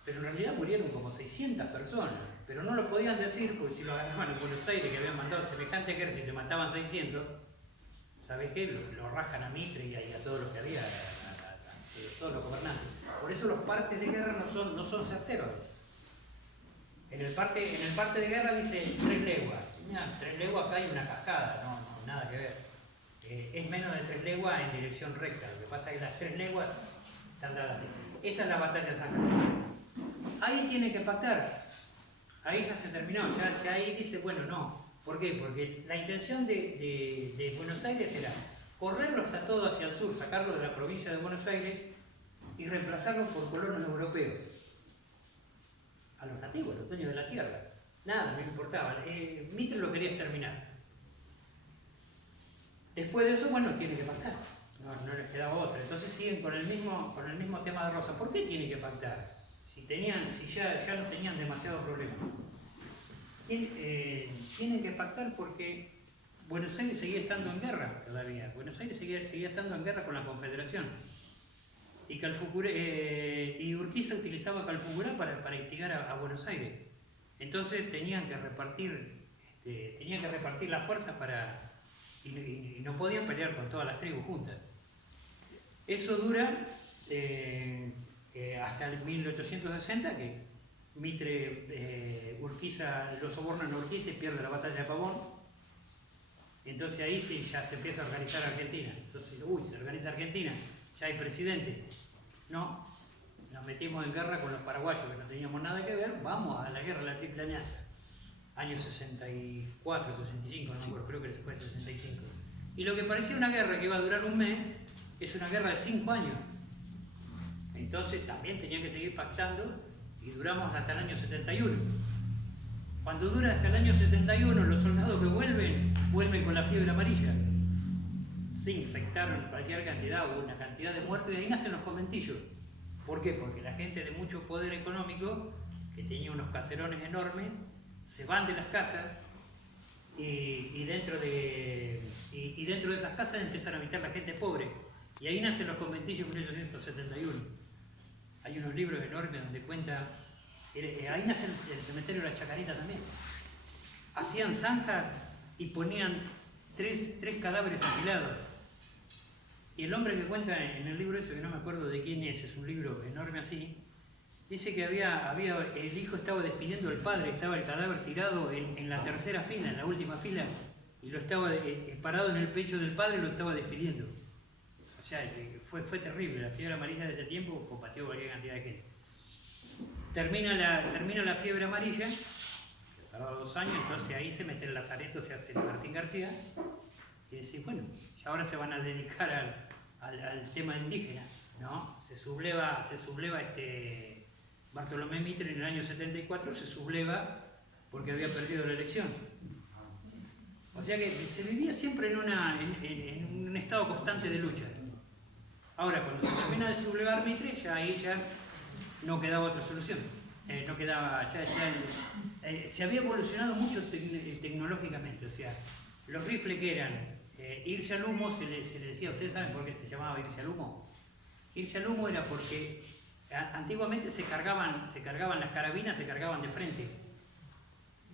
pero en realidad murieron como 600 personas, pero no lo podían decir porque si lo agarraban en Buenos Aires, que habían mandado semejante ejército y mataban 600, ¿sabes qué? Lo rajan a Mitre y a todos los que había, a todos los gobernantes. Por eso los partes de guerra no son certeros. En el parte de guerra dice 3 leguas. Mirá, 3 leguas acá hay una cascada, no, nada que ver. Es menos de 3 leguas en dirección recta. Lo que pasa es que las 3 leguas están dadas. Esa es la batalla de San Jacinto. Ahí tiene que pactar. Ahí ya se terminó. Ya ahí dice, bueno, no. ¿Por qué? Porque la intención de Buenos Aires era correrlos a todos hacia el sur, sacarlos de la provincia de Buenos Aires y reemplazarlos por colonos europeos. A los nativos, a los dueños de la tierra. Nada, no le importaba. Mitre lo quería exterminar. Después de eso, bueno, tiene que pactar. No les quedaba otra. Entonces siguen con el mismo tema de Rosa. ¿Por qué tiene que pactar? Si ya no tenían demasiados problemas. Tienen que pactar porque Buenos Aires seguía estando en guerra todavía. Buenos Aires seguía estando en guerra con la Confederación. Y Urquiza utilizaba Calfugurá para instigar a Buenos Aires. Entonces tenían que repartir las fuerzas y no podían pelear con todas las tribus juntas. Eso dura hasta el 1860, que Mitre, Urquiza lo sobornan a Urquiza y pierde la batalla de Pavón. Entonces ahí sí ya se empieza a organizar Argentina. Entonces, se organiza Argentina, ya hay presidente. No, nos metimos en guerra con los paraguayos que no teníamos nada que ver, vamos a la guerra de la Triple Alianza. Año 64, 65, no me acuerdo, creo que fue el 65. Y lo que parecía una guerra que iba a durar un mes, es una guerra de 5 años. Entonces también tenían que seguir pactando y duramos hasta el año 71. Cuando dura hasta el año 71, los soldados que vuelven con la fiebre amarilla. Se infectaron cualquier cantidad, hubo una cantidad de muertos y ahí nacen los conventillos. ¿Por qué? Porque la gente de mucho poder económico, que tenía unos caserones enormes, se van de las casas y dentro de esas casas empiezan a habitar la gente pobre. Y ahí nacen los conventillos en 1871. Hay unos libros enormes donde cuenta, ahí nace el cementerio de la Chacarita también. Hacían zanjas y ponían tres cadáveres apilados. Y el hombre que cuenta en el libro ese, que no me acuerdo de quién es un libro enorme así, dice que el hijo estaba despidiendo al padre, estaba el cadáver tirado en la tercera fila, en la última fila, y lo estaba parado en el pecho del padre y lo estaba despidiendo. O sea, fue terrible. La fiebre amarilla de ese tiempo combatió cualquier cantidad de gente. Termina la fiebre amarilla, tardaba 2 años, entonces ahí se mete el lazareto, se hace Martín García, y decís, bueno, ya ahora se van a dedicar al tema indígena, ¿no? Se subleva Bartolomé Mitre en el año 74, se subleva porque había perdido la elección. O sea que se vivía siempre en un estado constante de lucha. Ahora, cuando se termina de sublevar Mitre, ahí ya no quedaba otra solución. Se había evolucionado mucho tecnológicamente. O sea, los rifles que eran irse al humo, se le decía, ¿ustedes saben por qué se llamaba irse al humo? Irse al humo era porque antiguamente se cargaban las carabinas, se cargaban de frente.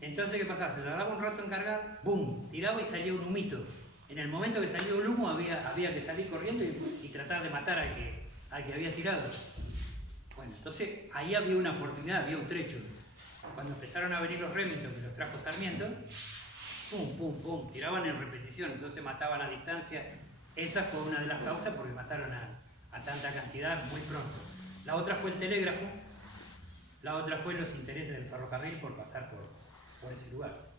Entonces, ¿qué pasaba? Se tardaba un rato en cargar, ¡bum!, tiraba y salía un humito. En el momento que salió el humo había que salir corriendo y tratar de matar al que había tirado. Bueno, entonces ahí había una oportunidad, había un trecho. Cuando empezaron a venir los Remington, que los trajo Sarmiento, pum, pum, pum, tiraban en repetición, entonces mataban a distancia. Esa fue una de las causas porque mataron a tanta cantidad muy pronto. La otra fue el telégrafo, la otra fue los intereses del ferrocarril por pasar por ese lugar.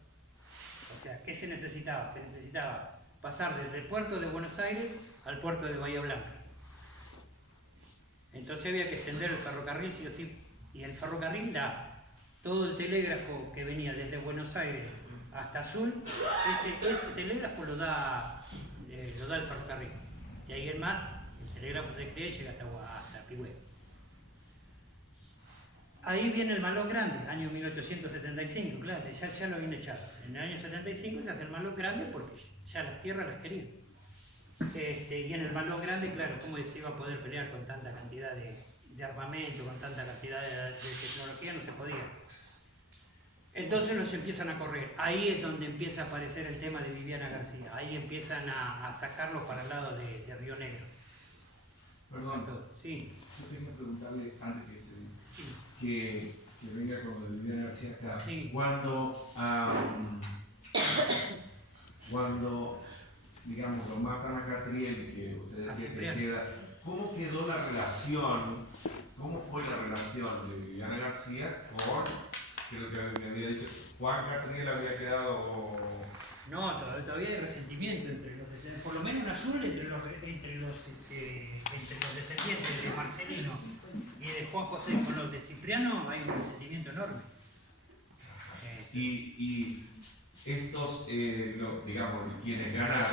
O sea, ¿qué se necesitaba? Se necesitaba pasar desde el puerto de Buenos Aires al puerto de Bahía Blanca. Entonces había que extender el ferrocarril, sí o sí, y el ferrocarril da todo el telégrafo que venía desde Buenos Aires hasta Azul, ese telégrafo lo da el ferrocarril. Y ahí en más, el telégrafo se crea y llega hasta Pigüé. Ahí viene el Malón Grande, año 1875, claro, ya lo habían echado. En el año 75 se hace el Malón Grande porque ya las tierras las querían. Y en el Malón Grande, claro, ¿cómo se iba a poder pelear con tanta cantidad de armamento, con tanta cantidad de tecnología? No se podía. Entonces los empiezan a correr. Ahí es donde empieza a aparecer el tema de Viviana García. Ahí empiezan a sacarlo para el lado de Río Negro. Perdón, sí. yo tengo que preguntarle antes Sí. que venga con lo de Viviana García acá. Sí. Cuando digamos, lo matan a Catriel, que usted decía que queda, ¿cómo quedó la relación? ¿Cómo fue la relación de Viviana García con, que lo que me había dicho, Juan Catriel había quedado No, todavía hay resentimiento entre los descendientes, por lo menos en azul entre los descendientes de Marcelino y de Juan José con los de Cipriano hay un resentimiento enorme. Y estos, digamos, quienes ganaron,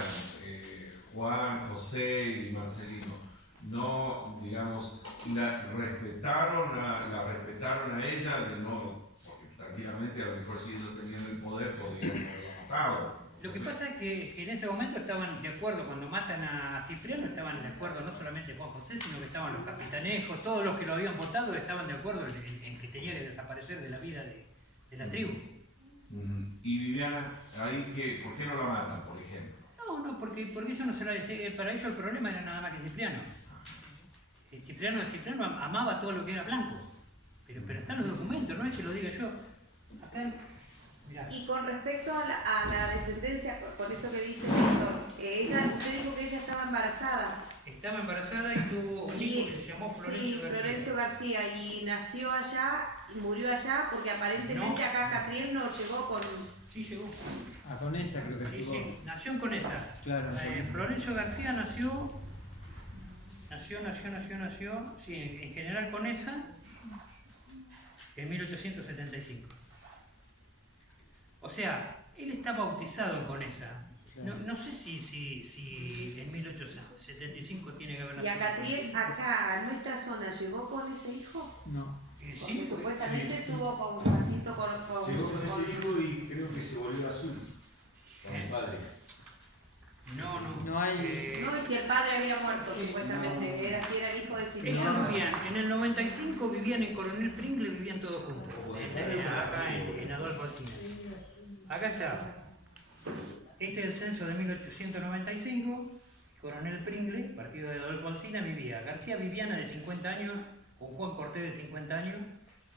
Juan, José y Marcelino, no, digamos, la respetaron a ella, de no, porque tranquilamente a lo mejor si ellos tenían el poder podrían haberlo matado. Lo que pasa es que en ese momento estaban de acuerdo, cuando matan a Cipriano estaban de acuerdo no solamente Juan José, sino que estaban los capitanejos, todos los que lo habían votado estaban de acuerdo en que tenía que desaparecer de la vida de la tribu. Y Viviana, ahí que, ¿por qué no la matan, por ejemplo? No, porque eso no se lo para ellos el problema era nada más que Cipriano. Cipriano amaba todo lo que era blanco, pero están los documentos, no es que lo diga yo. Acá, mirá. Y con respecto a la descendencia, con esto que dice Víctor, usted dijo que ella estaba embarazada. Estaba embarazada y tuvo un hijo que se llamó Florencio García. Florencio García, y nació allá y murió allá porque aparentemente No. acá Catriel no llegó con... Sí, llegó. Conesa creo que estuvo. Sí, nació en Conesa. Claro, Florencio García nació, sí, en General Conesa, en 1875. O sea, él está bautizado en Conesa. No sé si en 1875 tiene que haber Y nacido. a Catriel, acá, a nuestra zona, ¿llegó con ese hijo? No. Porque Sí, supuestamente estuvo con Jacinto con... Llegó con ese hijo y creo que se volvió azul. Con el padre. No hay. No, y si el padre había muerto, supuestamente, era si era el hijo de Ellos Cipriano. vivían, en el 95 vivían en Coronel Pringle, vivían todos juntos, acá en Adolfo Alsina. Acá está, este es el censo de 1895, Coronel Pringle, partido de Adolfo Alsina, vivía García Viviana de 50 años, con Juan Cortés de 50 años,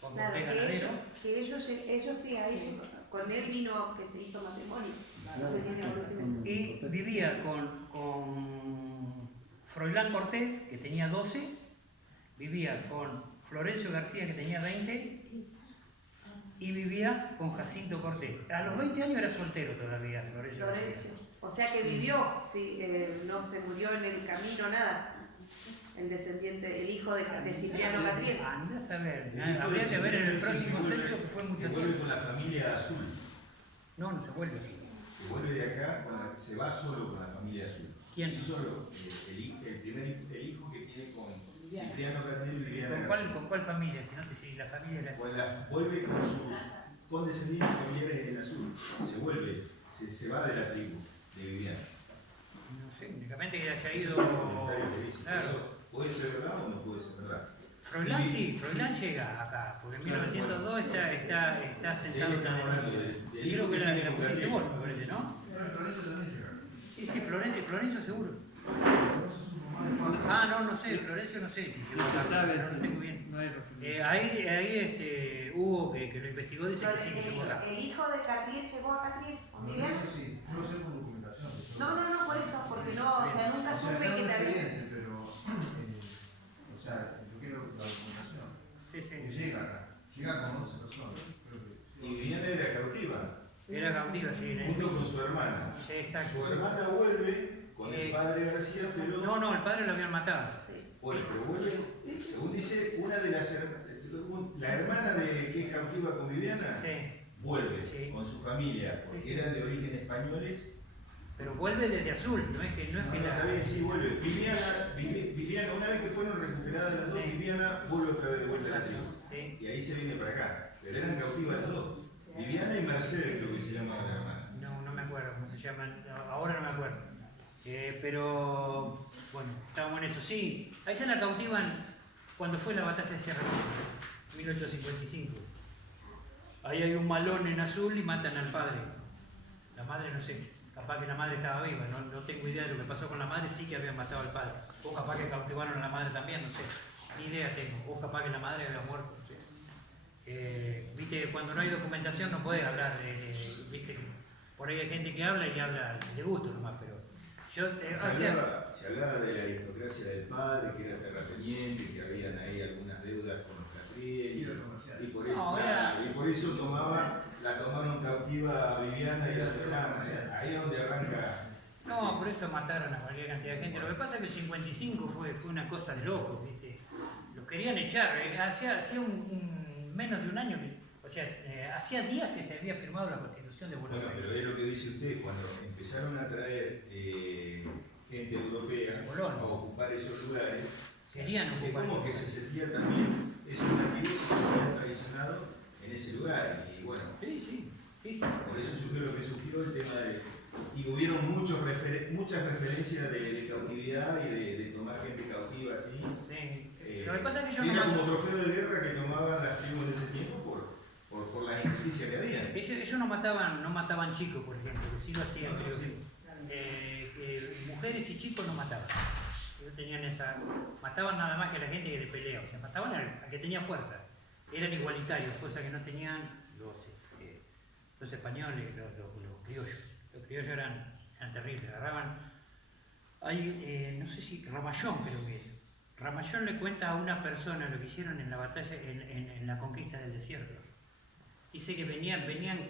Juan Claro, Cortés que ganadero. ellos sí, ahí con él vino que se hizo matrimonio. Que tiene conocimiento. Y vivía con Froilán Cortés, que tenía 12, vivía con Florencio García, que tenía 20, y vivía con Jacinto Cortés. A los 20 años era soltero todavía, Florencio García. Florencio. O sea que vivió, sí, no se murió en el camino, nada. El descendiente, el hijo de Cipriano Catriel. Anda a saber, habría que ver en el próximo censo que fue mucho Que vuelve tiempo. con la familia azul. No se vuelve. Que vuelve de acá, se va solo con la familia azul. ¿Quién? Sí, solo. El hijo que tiene con Cipriano Catriel y Viviana. ¿Con cuál familia? Si la familia era así. Vuelve con sus condescendientes familiares en azul. Se vuelve, se va de la tribu de Viviana. No sé, únicamente que haya ido. Eso es un comentario que dice. Claro. Eso puede ser verdad o no puede ser verdad. Froilán sí, Froilán llega acá, porque en 1902 está sentado en la y creo que la pusiste vos, me parece, ¿no? Sí, Florencio seguro. No sé, Florencio no sé. No se sabe, no sí. lo tengo bien. No hay referencia. Ahí Hugo, que lo investigó, dice que sí, que llegó acá. El hijo de Catriel llegó a Catriel con Viviana. Sí, yo lo sé por documentación. No, por eso, porque no, o sea, nunca supe que te había... Pero, o sea, yo quiero la documentación. Sí. Y llega acá. Llega con 11 personas. Creo que. Y Viviana era cautiva, Era cautiva, sí. junto con su hermana. Exacto. Su hermana vuelve con el padre García, pero. No, el padre lo habían matado. Bueno, pero vuelve, según dice, una de las la hermana de que es cautiva con Viviana, Sí. vuelve Sí. con su familia, porque Sí. eran de origen españoles. Pero vuelve desde azul, no es que Está bien, sí, vuelve. Viviana, una vez que fueron recuperadas las dos, Sí. Viviana vuelve otra vez de vuelta a la tribu. Sí. Y ahí se viene para acá. Pero eran cautivas las dos. Viviana y Mercedes creo que se llama la hermana. No me acuerdo cómo se llaman, ahora no me acuerdo. Pero bueno, estábamos en eso. Sí, ahí se la cautivan cuando fue la batalla de Sierra Leona, 1855. Ahí hay un malón en azul y matan al padre. La madre no sé, capaz que la madre estaba viva, no tengo idea de lo que pasó con la madre, sí que habían matado al padre. O capaz que cautivaron a la madre también, no sé, ni idea tengo. O capaz que la madre había muerto, no sé. Viste, cuando no hay documentación no podés hablar viste, por ahí hay gente que habla y habla de gusto nomás, pero yo, Se hablaba de la aristocracia del padre, que era terrateniente, que habían ahí algunas deudas con los Catriel. Y los comerciales. y por eso, No, y por eso la tomaron cautiva a Viviana y a su hermana. Ahí es donde arranca. No, por eso mataron a cualquier cantidad de gente. Lo que pasa es que el 55 fue una cosa de locos, ¿viste? Los querían echar. Hacía menos de un año, o sea, hacía días que se había firmado la Constitución de Buenos Bueno, Aires. pero es lo que dice usted, cuando empezaron a traer gente europea Colonos. a ocupar esos lugares, Querían es ocupar. como que se sentía también esos nativos se sentían traicionados en ese lugar. Y bueno, Sí. por eso surgió lo que surgió el tema de. Y hubieron muchas referencias de cautividad y de tomar gente cautiva así. Sí. Lo que pasa es que yo Era no como trofeo de guerra que tomaban las tribus en ese tiempo por la injusticia que había. Ellos no mataban chicos, por ejemplo, que sí lo hacían, No, creo sí. mujeres y chicos no mataban. Ellos tenían mataban nada más que a la gente que de pelea, o sea, mataban al que tenía fuerza. Eran igualitarios, cosa que no tenían los españoles, los criollos. Los criollos eran terribles, agarraban. No sé si Ramallón creo que es. Ramallón le cuenta a una persona lo que hicieron en la batalla, en la conquista del desierto. Dice que venían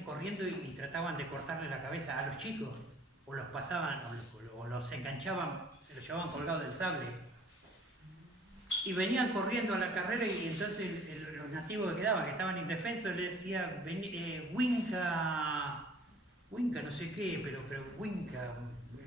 corriendo y trataban de cortarle la cabeza a los chicos, o los pasaban, o los enganchaban, se los llevaban colgados del sable. Y venían corriendo a la carrera y entonces los nativos que quedaban, que estaban indefensos, le decían, Winca no sé qué, pero Winca,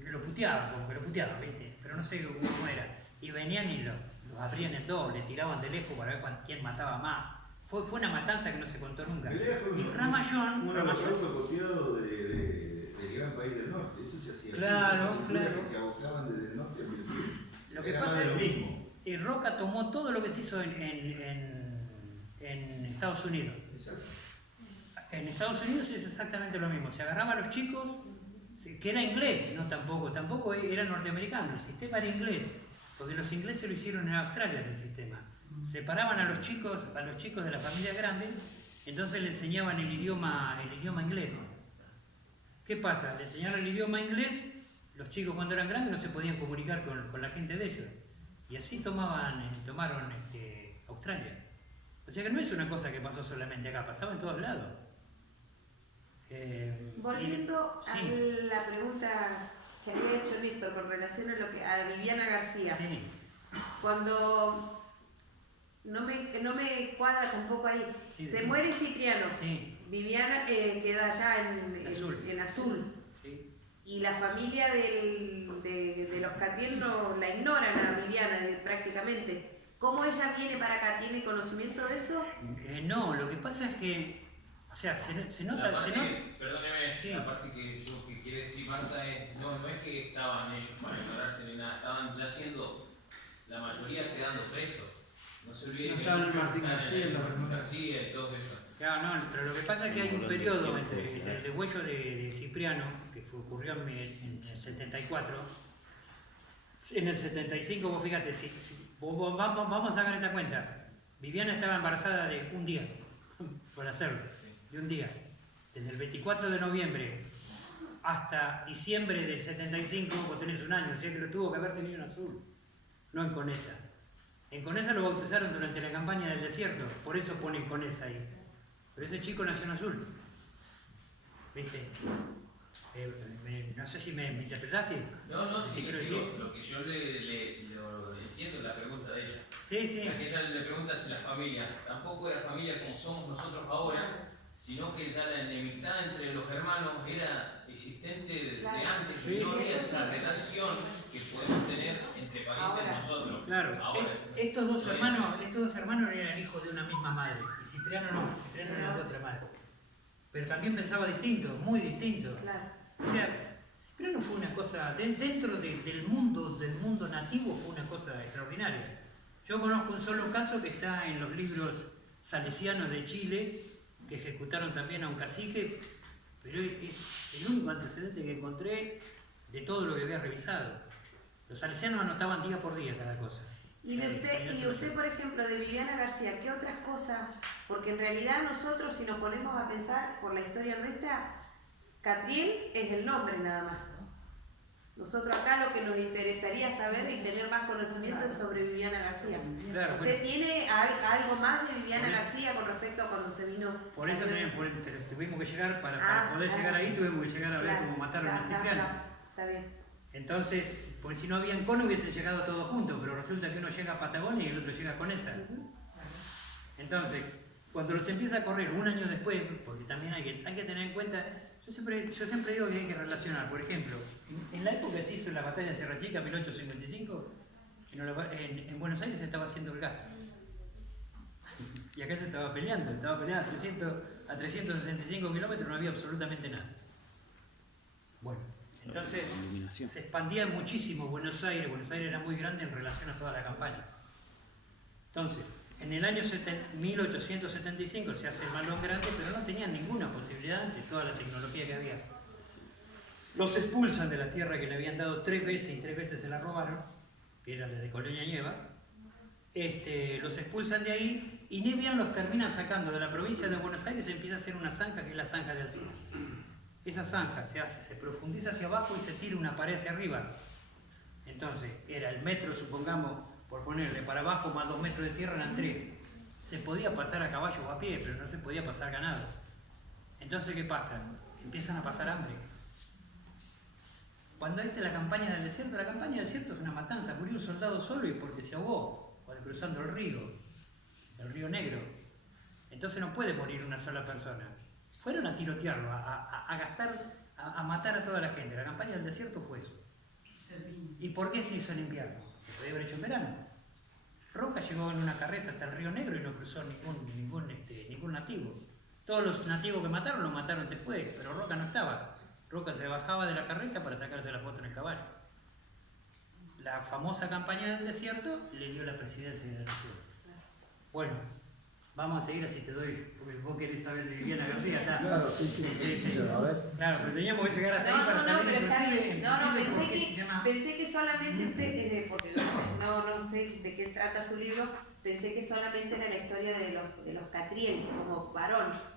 lo puteaban, como que lo puteaban, ¿viste? Pero no sé cómo era. Y venían y los abrían en dos, le tiraban de lejos para ver quién mataba más. Fue una matanza que no se contó nunca. Y Ramallón... Un holocausto copiado del gran país del norte, eso se hacía Claro, así, claro. que se abocaban desde el norte hacia el sur. Lo que Era pasa más de es lo que mismo. Roca tomó todo lo que se hizo en Estados Unidos. Exacto. En Estados Unidos es exactamente lo mismo. Se agarraba a los chicos, que era inglés, no tampoco era norteamericano, el sistema era inglés, porque los ingleses lo hicieron en Australia ese sistema. Separaban a los chicos de las familias grandes, entonces le enseñaban el idioma inglés. ¿Qué pasa? Le enseñaron el idioma inglés, los chicos cuando eran grandes no se podían comunicar con la gente de ellos. Y así tomaron Australia. O sea que no es una cosa que pasó solamente acá, pasaba en todos lados. Volviendo sí. a la pregunta que había hecho Néstor con relación a Viviana García. Sí. Cuando no me cuadra tampoco ahí, Sí, se sí. muere Cipriano, Sí. Viviana queda allá en Azul. Sí. Y la familia de los Catriel no la ignoran a Viviana prácticamente. ¿Cómo ella viene para acá? ¿Tiene conocimiento de eso? No, lo que pasa es que, o sea, se nota... Perdóneme, Sí. la parte que quiere decir Marta es, no es que estaban ellos para ignorarse ni nada, estaban ya siendo, la mayoría quedando presos. No se olvide No que estaba el muchos Martín están García, en los Martín hermanos. García y todo eso. Claro, no, pero lo que pasa es que hay un periodo entre el degüello de Cipriano, que ocurrió en el 74. En el 75, vos fíjate, vamos a sacar esta cuenta. Viviana estaba embarazada de un día, por hacerlo, de un día. Desde el 24 de noviembre hasta diciembre del 75, vos tenés un año, o sea que lo tuvo que haber tenido en Azul, no en Conesa. En Conesa lo bautizaron durante la campaña del desierto, por eso ponen Conesa ahí. Pero ese chico nació en Azul. ¿Viste? No sé si me interpretás, ¿sí? No, sí, quiero digo, decir? lo que yo lo entiendo es la pregunta de ella. Sí. La que ella le pregunta si la familia, tampoco era familia como somos nosotros ahora, sino que ya la enemistad entre los hermanos era existente desde Claro. antes, Sí, no sí, había sí. esa relación que podemos tener entre parientes Ahora. nosotros. Claro, Ahora, estos dos hermanos eran hijos de una misma madre, y Cipriano no, Cipriano era de otra madre. Pero también pensaba distinto, muy distinto. Claro. O sea, Cipriano fue una cosa, dentro del mundo nativo fue una cosa extraordinaria. Yo conozco un solo caso que está en los libros salesianos de Chile, que ejecutaron también a un cacique, pero es el único antecedente que encontré de todo lo que había revisado. Los salesianos anotaban día por día cada cosa. Y usted, por ejemplo, de Viviana García, ¿qué otras cosas? Porque en realidad nosotros, si nos ponemos a pensar por la historia nuestra, Catriel es el nombre nada más. Nosotros acá lo que nos interesaría saber y tener más conocimiento es sobre Viviana García. Claro, ¿Usted tiene algo más de Viviana García con respecto a cuando se vino? por eso tuvimos que llegar, para poder llegar ahí tuvimos que llegar a ver cómo mataron a Cipriano. Está bien. Entonces, porque si no habían cono hubiesen llegado todos juntos, pero resulta que uno llega a Patagonia y el otro llega a Conesa. Entonces, cuando los empieza a correr un año después, porque también hay que tener en cuenta, yo siempre digo que hay que relacionar, por ejemplo, en la época que se hizo la batalla de Sierra Chica, 1855, en Buenos Aires se estaba haciendo el gas. Y acá se estaba peleando a 365 kilómetros, no había absolutamente nada. Bueno, entonces se expandía muchísimo Buenos Aires era muy grande en relación a toda la campaña. Entonces, en el año 1875 se hace el Malón Grande, pero no tenían ninguna posibilidad ante toda la tecnología que había. Los expulsan de la tierra que le habían dado 3 veces y 3 veces se la robaron, que era la de Colonia Nueva. Los expulsan de ahí y ni bien los terminan sacando de la provincia de Buenos Aires y empieza a hacer una zanja que es la zanja de Alcina. Esa zanja se profundiza hacia abajo y se tira una pared hacia arriba. Entonces, era el metro, supongamos, por ponerle para abajo más 2 metros de tierra eran 3. Se podía pasar a caballo o a pie, pero no se podía pasar ganado. Entonces, ¿qué pasa? Empiezan a pasar hambre. Cuando la campaña del desierto es una matanza. Murió un soldado solo y porque se ahogó, cruzando el río Negro. Entonces no puede morir una sola persona. Fueron a tirotearlo, a matar a toda la gente. La campaña del desierto fue eso. ¿Y por qué se hizo en invierno? Se podía haber hecho en verano. Roca llegó en una carreta hasta el río Negro y no cruzó ningún nativo. Todos los nativos que mataron, los mataron después, pero Roca no estaba. Roca se bajaba de la carreta para sacarse la foto en el caballo. La famosa campaña del desierto le dio la presidencia de la nación. Bueno, vamos a seguir así te doy, porque vos querés saber de Viviana García, está. Claro, sí. A ver. Claro, pero teníamos que llegar hasta ahí para salir pero está inclusive. bien. Pensé que solamente, porque no sé de qué trata su libro, pensé que solamente era la historia de los Catriel como varón.